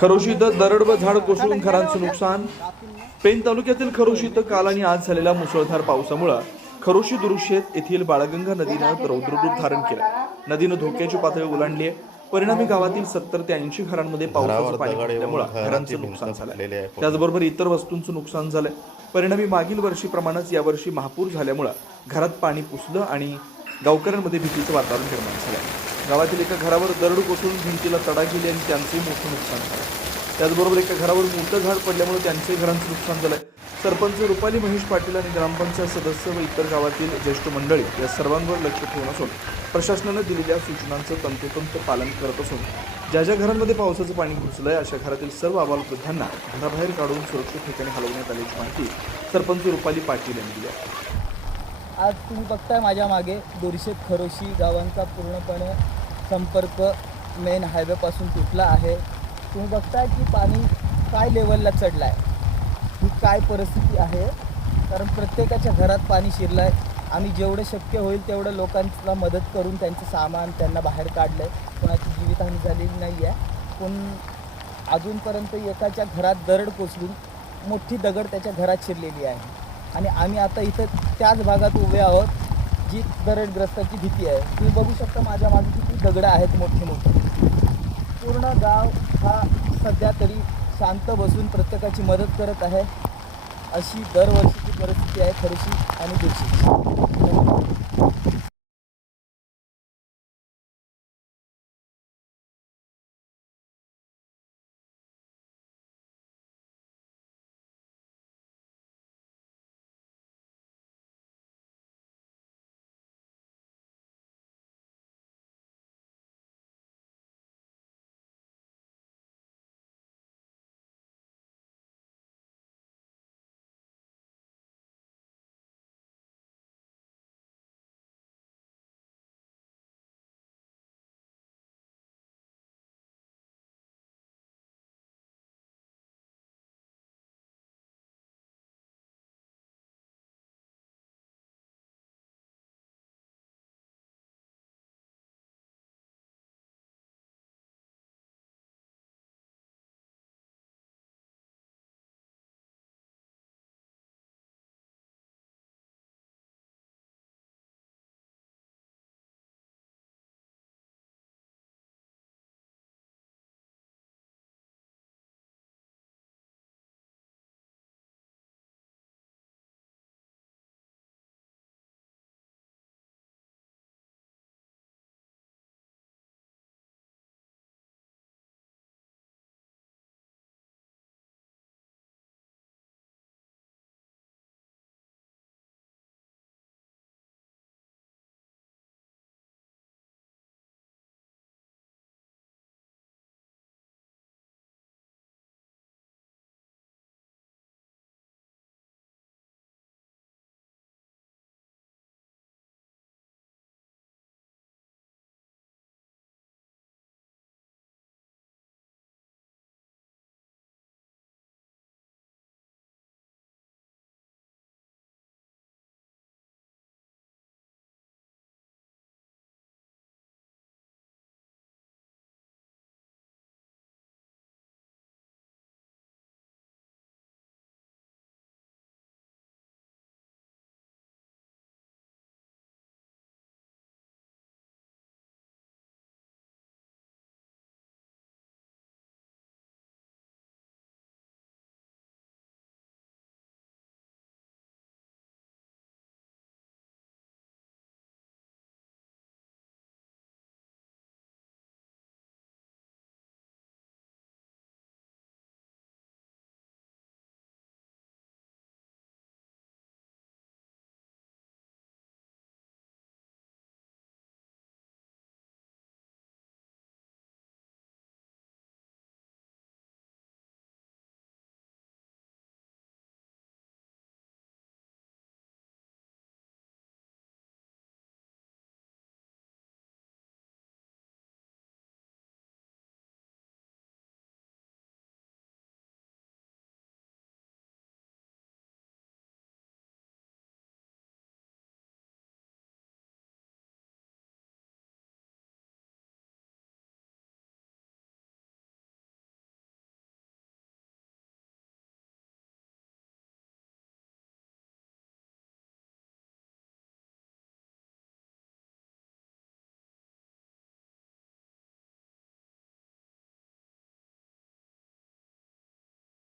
खरोशी इथं दरड व झाड कोसळून घरांचं नुकसान. पेन तालुक्यातील खरोशी इथं काल आणि आज झालेल्या मुसळधार पावसामुळे खरोशी दुरुशेत येथील बाळगंगा नदीनं रौद्ररूप धारण केलं. नदीनं धोक्याची पातळी ओलांडली आहे. परिणामी गावातील 70 ते 80 घरांमध्ये पावसाचं पाणी घुसल्यामुळे घरांचं नुकसान झालंय. त्याचबरोबर इतर वस्तूंचं नुकसान झालंय. परिणामी मागील वर्षीप्रमाणेच यावर्षी महापूर झाल्यामुळे घरात पाणी पुसलं आणि गावकऱ्यांमध्ये भीतीचं वातावरण निर्माण झालंय. गावातील एका घरावर दरड कोसळून भिंतीला तडा गेली आणि त्यांचंही मोठं नुकसान झालं. त्याचबरोबर एका घरावर मोठं झाड पडल्यामुळे त्यांचंही घरांचं नुकसान झालंय. सरपंच रुपाली महेश पाटील आणि ग्रामपंचायत सदस्य व इतर गावातील ज्येष्ठ मंडळी या सर्वांवर लक्ष ठेवून असून प्रशासनानं दिलेल्या सूचनांचं तंतोतंत पालन करत असून ज्या ज्या घरांमध्ये पावसाचं पाणी घुसलंय अशा घरातील सर्व अबालवृद्धांना घराबाहेर काढून सुरक्षित ठिकाणी हलवण्यात आल्याची माहिती सरपंच रुपाली पाटील यांनी दिली आहे. आज तुम्ही बघताय माझ्या मागे दुर्शेत खरोशी गावांचा पूर्णपणे संपर्क मेन हायवेपासून तुटला आहे. तुम्ही बघताय की पाणी काय लेवलला चढलं आहे, ही काय परिस्थिती आहे. कारण प्रत्येकाच्या घरात पाणी शिरलं आहे. आम्ही जेवढं शक्य होईल तेवढं लोकांना मदत करून त्यांचं सामान त्यांना बाहेर काढलं आहे. कोणाची जीवितहानी झालेली नाही आहे. पण अजूनपर्यंत एकाच्या घरात दरड कोसळून मोठी दगड त्याच्या घरात शिरलेली आहे आणि आम्ही आता इथं त्याच भागात उभे आहोत जी दरडग्रस्ताची भीती आहे. तुम्ही बघू शकता माझ्या मागे किती दगडं आहेत मोठी मोठी. पूर्ण गाव हा सध्या तरी शांत बसून प्रत्येकाची मदत करत आहे. अशी दरवर्षीची परिस्थिती आहे खरोशी आणि दुर्शेत.